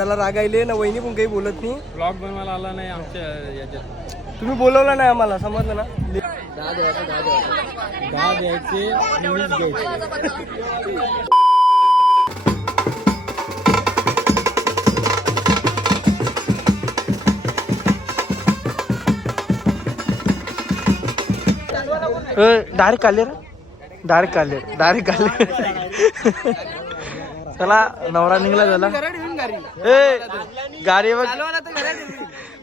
दादाला रागायले ना, वहिनी पण काही बोलत नाही. ब्लॉग बनवायला आला नाही आमच्या याच्यात. तुम्ही बोलवलं नाही आम्हाला, समजलं ना. 10 द्यायचे 20 घ्यायचे. Direct कालेर, direct कालेर. चला नवरा निघला झाला. गाडी बघ,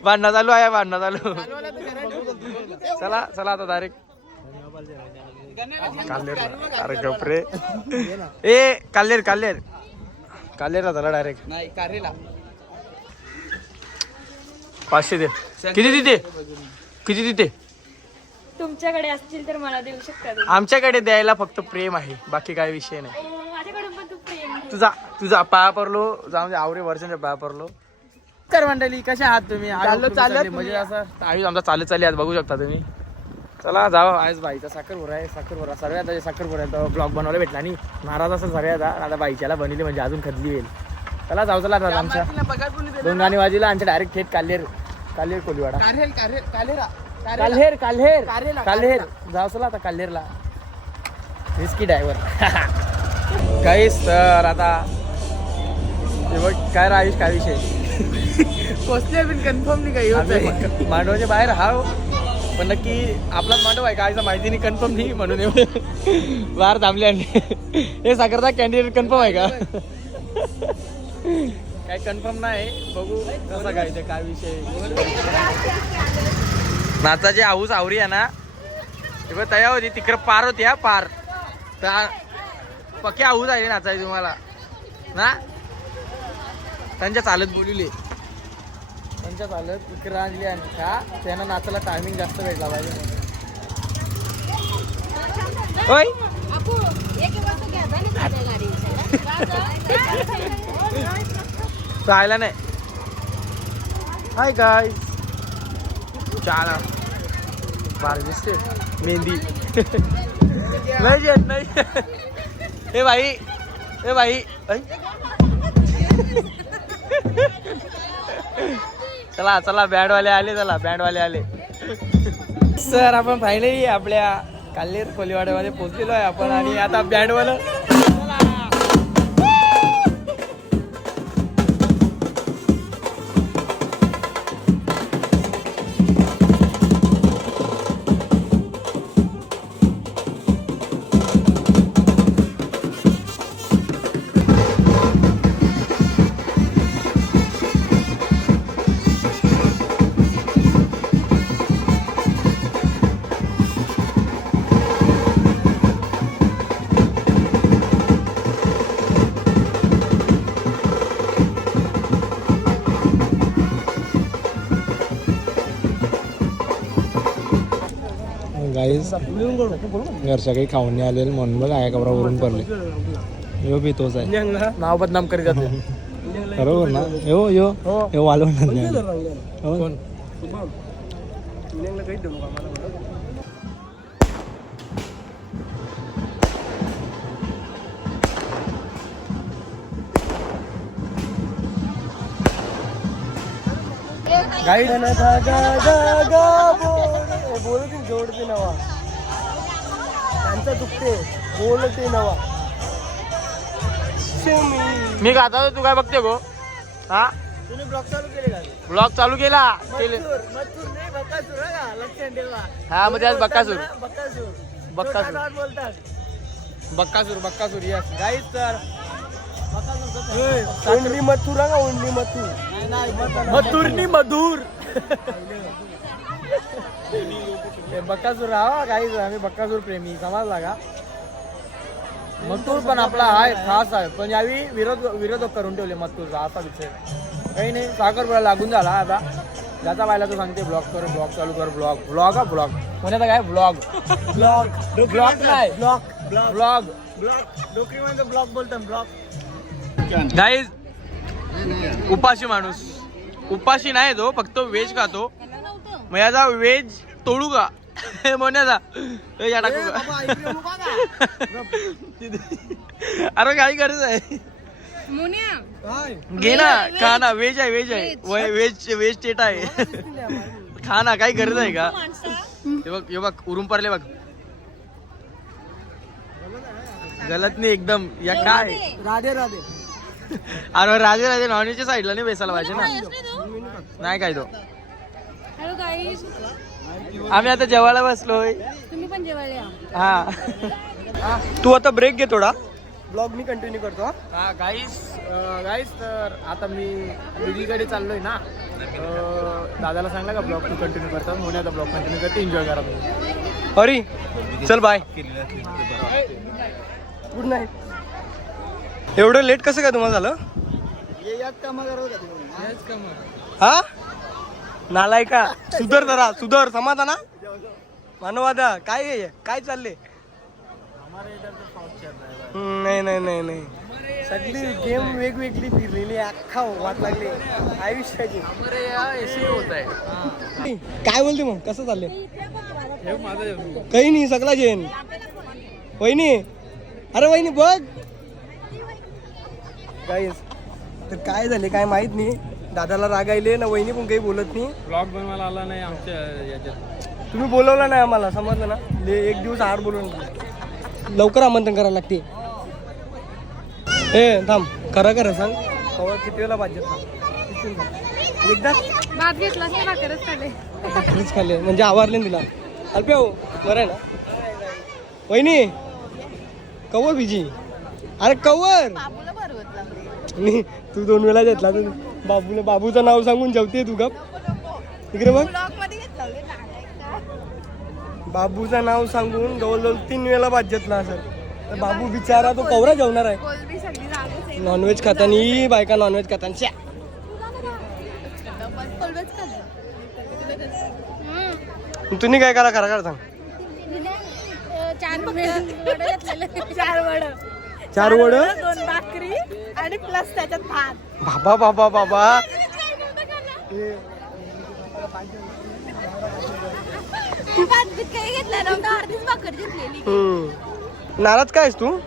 भांडणं चालू आहे, भांडणं चालू. चला चला आता डायरेक्ट कालेर. अरे गपरे, ए कालेर कालेर कालेरला झाला डायरेक्ट. नाही कारेला 500 दे. किती तिथे, किती तिथे? तुमच्याकडे असतील तर मला देऊ शकता तुम्ही. आमच्याकडे द्यायला फक्त प्रेम आहे, बाकी काय विषय नाही. माझ्याकडून पण तू प्रेम. तुझा पाया पडलो, जाऊन आवरे वर्षांच्या पाया पडलो. कर मंडळी, कशा आहात तुम्ही? चालत म्हणजे असं आयुष आमचा चालत आज बघू शकता तुम्ही. चला जाऊ. आज बाईचा साखरपुडा आहे, साखरपुडा सगळ्यात साखरपुडा ब्लॉग बनवायला भेटला नाही. महाराज असं सगळ्यात आता बाईच्याला बनवली म्हणजे अजून खदली येईल. चला जाऊ. चला आमच्या 2 गाणी वाजीला आमच्या डायरेक्ट थेट काल्हेर कोलीवाडा. काल्हेर काल्हेर जाऊ. चला आता काल्हेरला. रिस्की ड्रायव्हर काहीच. तर आता बघ काय आयुष, काय विषय पोचले पण कन्फर्म नाही काही. मांडवाच्या बाहेर हाव, पण नक्की आपलाच मांडव आहे कायचं माहिती नाही, कन्फर्म नाही म्हणून बाहेर थांबले. आणि हे साखरचा कॅन्डिडेट कन्फर्म आहे का? काय कन्फर्म नाही, बघू कसं काय ते काय विषय. नाचाची आऊस आवरी आहे ना, तेव्हा तया होती तिकडे पार होती. हा पार तर पक्की आऊस आहे नाचायची तुम्हाला ना. त्यांच्या चालत बोलवले, त्यांच्या चालत इकडे आणली. आणि का त्यांना नाचायला टायमिंग जास्त भेटला पाहिजे. होय राहिला नाही. हाय गाय, चाला बार दिसते मेहंदी. नाही हे भाई, हे भाई. चला चला बँडवाले आले, चला बँडवाले आले. सर आपण फायनली आपल्या काल्हेर कोलीवाड्यामध्ये पोहोचलेलो आहे आपण. आणि आता बँडवालं गाईस घरच्या काही खाऊन नाही आलेलं म्हणून बघ आया कबरावरून पडले. यो बी तोच आहे, नाव बदनाम करीत जाते. बरोबर ना. यो यो यो वालवणार नाही. गाईड बोलते जोडते नवा, त्यांचा दुखते बोलते नवा. मी गाता, तू काय बघते गो? हा तुम्ही ब्लॉग चालू केले का? ब्लॉग चालू केला हा मध्ये आज बक्कासूर बक्कासूर बक्कासूर यस गाईस. तर ओनली मथुर का ओनली मथुर मथुरनी मधुर बक्कासूर हा गाईस. आम्ही बक्कासूर प्रेमी समजला का. मथुर पण आपला आहे खास आहे, पण यावेळी विरोधक करून ठेवले मथुरचा असा विषय. काही नाही, साखरपुडा लागून झाला आता. ज्याचा पाहिला तो सांगते ब्लॉग कर, ब्लॉग चालू कर. ब्लॉग ब्लॉग हा ब्लॉग कोणाचा काय ब्लॉग ब्लॉग ब्लॉग नाही ब्लॉग ब्लॉग ब्लॉग डोकरी म्हणजे ब्लॉग बोलतो ब्लॉग. गाईज उपाशी माणूस, उपाशी नाही तो, फक्त व्हेज खातो. मग याचा व्हेज तोडू का मोन्याचा टाकू का? अरे काय करायचं आहे घे ना खा ना व्हेज आहे व्हेज स्टेट आहे खा ना काही गरज आहे का हे बघ उरून पडले बघ गलत नाही एकदम या काय राधे राधे. अरे राजे नॉनव्हेजच्या साईडला नाही बेसायला पाहिजे ना नाही काय तो हॅलो गाईज, आम्ही आता जेवायला बसलोय तुम्ही पण जेवायला या. हा तू आता ब्रेक घे थोडा ब्लॉग मी कंटिन्यू करतो हा गाईस तर आता मी दिदीकडे चाललोय ना दादाला सांगला का ब्लॉग तू कंटिन्यू करता म्हणून आता ब्लॉग कंटिन्यू करते एन्जॉय करा तुम्ही. अरे चल बाय गुड नाईट. एवढं लेट कसं काय तुम्हाला झालं हा नालाय का सुधर जरा सुधर समाधाना मानवादा काय चालले नाही नाही नाही नाही सगळी गेम वेगवेगळी फिरलेली अख्खा वाट लागली आयुष्याची. काय बोलते मग कसं चालले काही नाही सगळा जेन वहिनी अरे वहिनी बघ गाईस तर काय झाले काय माहित नाही. दादाला रागायले ना वहिनी पण काही बोलत नाही. ब्लॉग बनवायला आला नाही आमच्या याच्यात तुम्ही बोलवलं नाही आम्हाला समजलं ना. एक दिवस आड बोलवून लवकर आमंत्रण करायला लागते ए थांब खरं सांग कवा किती वेळा पाहिजे एकदा भात घेतलास नाही, भाकरच खाल्ले. फ्रीज खाल्ले म्हणजे आवारले तिला अल्पे हो बरं आहे ना वहिनी कवर बिजी अरे कवर मी तू 2 वेळा घेतला तू बाबूचं नाव सांगून जेवते तू गप इकडे बघ बाबूचं नाव सांगून जवळजवळ 3 वेळा भात घेतला असेल तर बाबू बिचारा तो कवरा जेवणार आहे नॉनव्हेज खातानी बायका नॉनव्हेज खातानी तुम्ही काय करा खरा सांग 4 4 वड 2 भाकरी आणि प्लस त्याच्यात भात. बाबा नाराज काय तू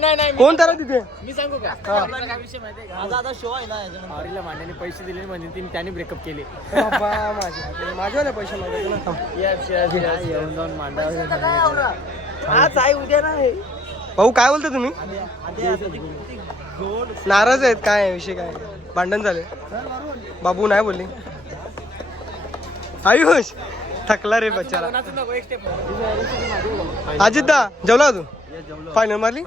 नाही कोण तारा तिथे मी सांगू का काय विषय माहितीये का माझा आता शो आहे ना आरीला मांड्याने पैसे दिले म्हणजे त्याने ब्रेकअप केले. माझ्यावाले पैसे मागायचे ना आज आहे उद्या नाही. भाऊ काय बोलता तुम्ही नाराज आहेत काय विषय काय भांडण झाले बाबू नाही बोलले आयुष थकला रे बच्चाला अजितदा जेवला तू फायनल मारली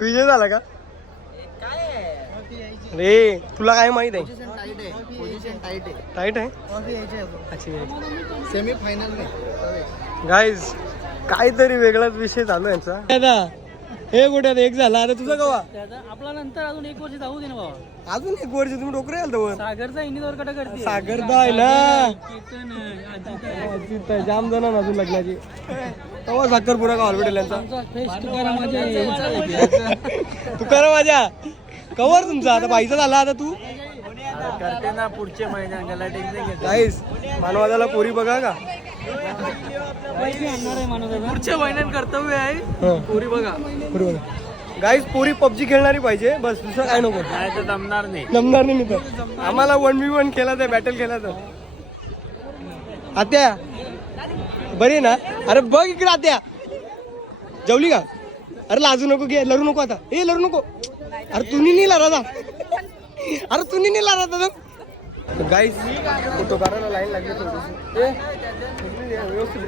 विजय झाला का रे तुला काय माहित आहे टाईट आहे सेमी फायनल गाईज काहीतरी वेगळाच विषय चालू आहे यांचा हे गोट्यात एक झाला आता तुझा कवा आपला नंतर अजून 1 वर्ष जाऊ दे ना बाबा. अजून 1 वर्ष तुम्ही डोकरे आलता वर सागरचा इंडियावर कडे करते सागरदा आहे ना अजित जाम जण अजून लग्नाची तेव्हा साखरपुरा का हॉस्पिटल यांचा तुकारा माझ्या कवर तुमचा आता पैसा झाला आता तू करते ना पुढच्या महिन्यात टेन्शन घेते. काहीच मानवादाला पोरी बघा का पुढच्या महिन्यात कर्तव्य आहे पुरी बघा. गाईज पोरी पबजी खेळणारी पाहिजे बस दुसरं काय नको नाही तर जमणार नाही. जमणार नाही तर आम्हाला 1v1 खेळा तर बॅटल खेळा तर आत्या बरी ना अरे बघ इकडे आत्या जेवली का अरे लाजू नको घे लरू नको आता ए लरू नको अरे तुम्ही नाही लारा अरे तुम्ही नाही लारा गाईज फोटो काढायला लाईन लागली व्यवस्थित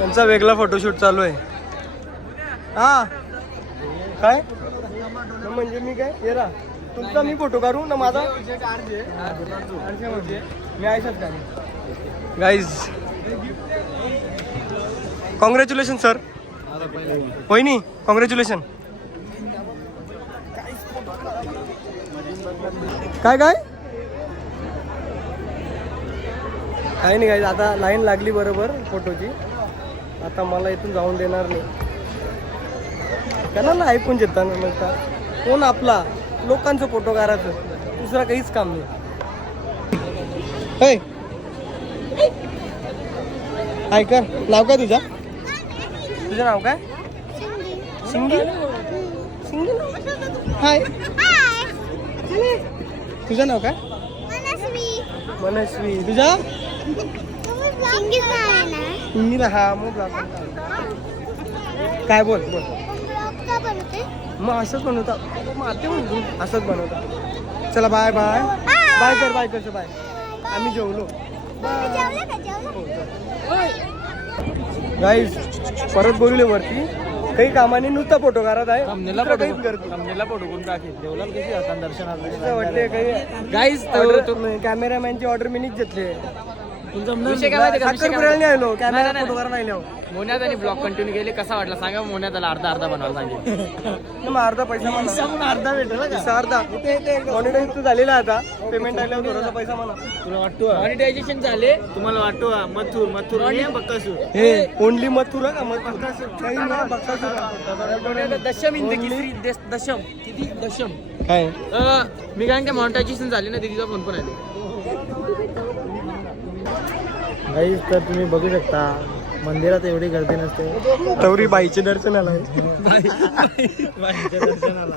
यांचा वेगळा फोटोशूट चालू आहे हा काय म्हणजे मी काय ये रा तुमचा मी फोटो काढू ना माझा मी आयशात का गाईज कॉंग्रॅच्युलेशन सर वहिनी कॉंग्रॅच्युलेशन काय काय काही नाही गाईज आता लाईन लागली बरोबर फोटोची आता मला इथून जाऊन देणार नाही त्यांना ऐकून घेताना नका कोण आपला लोकांचं फोटो काढायचं दुसरा काहीच काम नाही ऐक नाव काय तुझा तुझं नाव काय? सिंगी. सिंगी हाय. तुझं नाव काय? मनस्वी. तुझा सिंगीला. हा मग काय बोल बोल. मग असंच बनवता. मग आता म्हणतो असंच बनवता. चला बाय बाय. बाय कर बाय कर बाय. आम्ही जेवलो. गाईज परत बोलले वरती काही कामाने नुसता फोटो करत आहे. काहीच करतो. फोटो कोण टाकेल देवला कशी असतात दर्शनाला वाटते काही. गाईज कॅमेरामॅनची ऑर्डर मीच घेतली. विषय काय माहिती का? विषय काय साखरपुड्याला नाही आलो. नाही, कॅमेरा नाही. फोटो करायला नाही आलो. मोन्यात आणि ब्लॉग कंटिन्यू केले कसा वाटला सांगा. मोन्यात अर्धा अर्धा बनवायला सांगितलं. मग अर्धा पैसा म्हणा. अर्धा भेटेल अर्धा मॉनिटाईज झालेला आता. पेमेंट आल्यावर थोडासा पैसा म्हणा. तुला वाटतो मॉनिटायझेशन झाले तुम्हाला वाटतो मथुर मथुर बक्कासूर हे ओनली मथुरा का मथुर काही ना बक्कासूर. दशम इंद किती दशम किती दशम काय मी कारण काय मॉनिटायझेशन झाले ना दीदीचा फोन पण आले. गाईज तर तुम्ही बघू शकता मंदिरात एवढी गर्दी नसते. तवरी बाईचे दर्शनाला बाईच्या दर्शनाला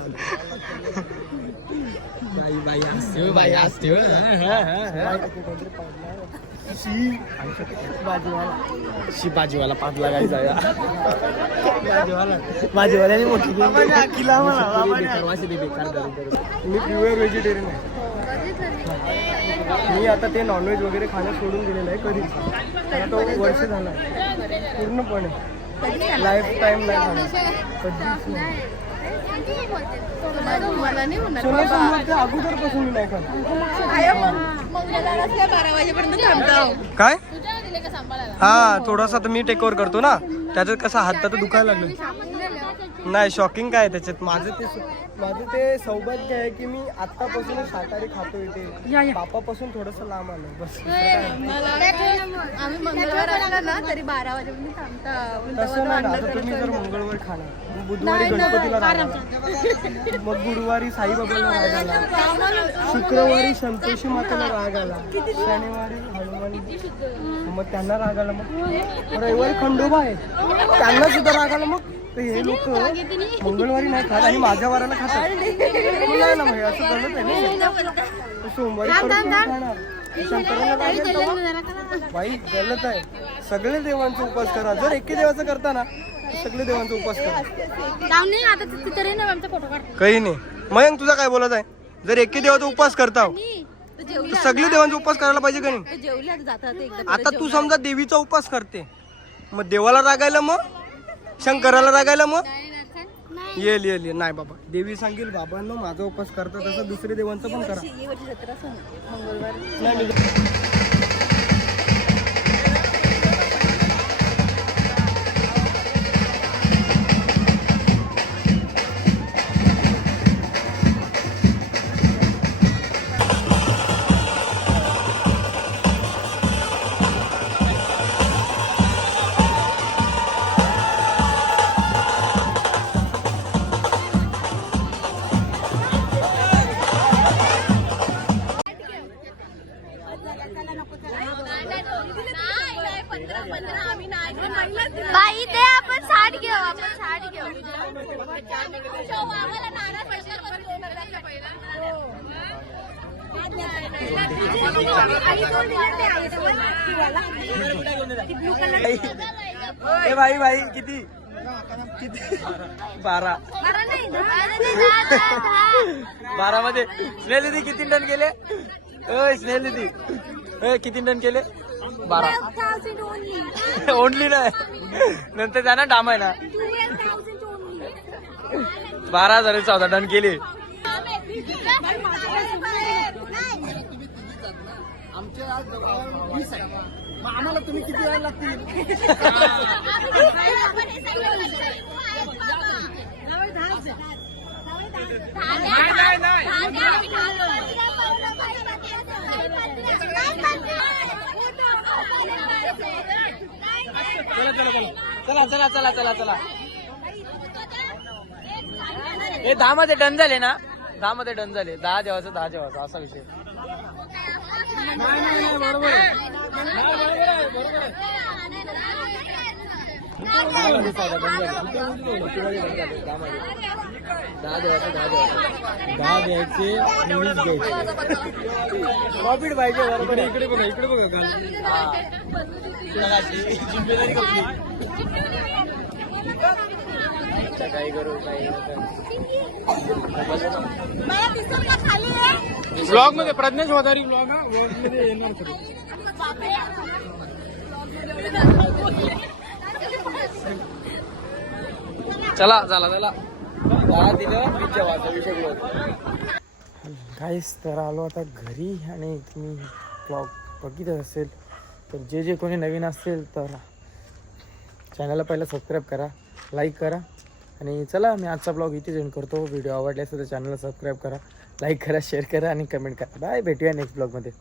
बाई असते बाई असते भाजीवाला 5 लाखायचा भाजीवाल्याने मोठी मी प्युअर व्हेजिटेरियन आहे. मी आता ते नॉनव्हेज वगैरे खाणं सोडून दिलेलं आहे. कधीच मला तो वर्ष झाला पूर्णपणे लाईफ टाईम नाही खाणं कधीच नाही. अगोदरपासून मी नाही खात. 12 वाजेपर्यंत थांबतो. काय हा थोडासा तर मी टेक ओव्हर करतो ना. त्याच्यात कसा हात तर दुखायला लागलं. नाही शॉकिंग काय त्याच्यात. माझं ते सौभाग्य आहे की मी आतापासून शाकाहारी खातो. इथे बापापासून थोडस लांब आलं बस. आम्ही मंगळवार आला ना तरी 12 वाजेपर्यंत थांबता. तसं नाही. आता तुम्ही जर मंगळवारी खाणार मग बुधवारी गणपतीला राग आला. मग गुरुवारी साईबाबाला राग आला. शुक्रवारी संतोषी मातेला राग आला. शनिवारी हनुमान मग त्यांना राग आला. मग रविवारी खंडोबा आहे त्यांना सुद्धा राग आला. मग हे लोक मंगळवारी नाही खात आणि माझ्या वाराला खातात. नाही ना भाई असं गलत आहे ना. सोमवारी खाणार शंकराला राग येतो. बाई गलत आहे. सगळे देवांचा उपास करा. जर एके देवाचा करता ना सगळे देवांचा उपास करा. काही नाही. मग तुझा काय बोलत आहे. जर एके देवाचा उपास करता तर सगळे देवांचा उपास करायला पाहिजे का नाही. आता तू समजा देवीचा उपास करते मग देवाला रागायला मग शंकराला रागायला मग येईल नाही बाबा. देवी सांगेल बाबांनो माझा उपास करता तसं दुसरे देवांचा पण करा. बाई ते आपण 60 घेऊ. आपण 60 घेऊ. बाई किती 12 मध्ये स्नेहल दीदी किती टन केले. स्नेहल दीदी किती टन केले. 12 ओनली नाही. नंतर जाणार डाम आहे ना. 12,000 14 टन केले. आम्हाला तुम्ही किती वेळा लागतील. चला हे 10 मध्ये डन झाले ना. 10 मध्ये डन झाले. 10 जेवायचं 10 जेवायचं असा विषय. नाही बरोबर आहे. दहा द्यायचे 20 द्यायचे प्रॉफिट पाहिजे बरोबर. इकडे बघा इकडे बघा. जिम्मेदारी कसली काही करू काही ब्लॉग मध्ये प्रज्ञेश वधारी ब्लॉग मध्ये येणार खरं. चला चला चला काहीच तर आलो आता घरी. आणि तुम्ही ब्लॉग बघितच असेल तर जे कोणी नवीन असेल तर चॅनलला पहिला सबस्क्राईब करा, लाईक करा. आणि चला मी आजचा ब्लॉग इथे एंड करतो. व्हिडिओ आवडला असेल तर चॅनलला सबस्क्राईब करा, लाईक करा, शेअर करा आणि कमेंट करा. बाय, भेटूया नेक्स्ट ब्लॉगमध्ये.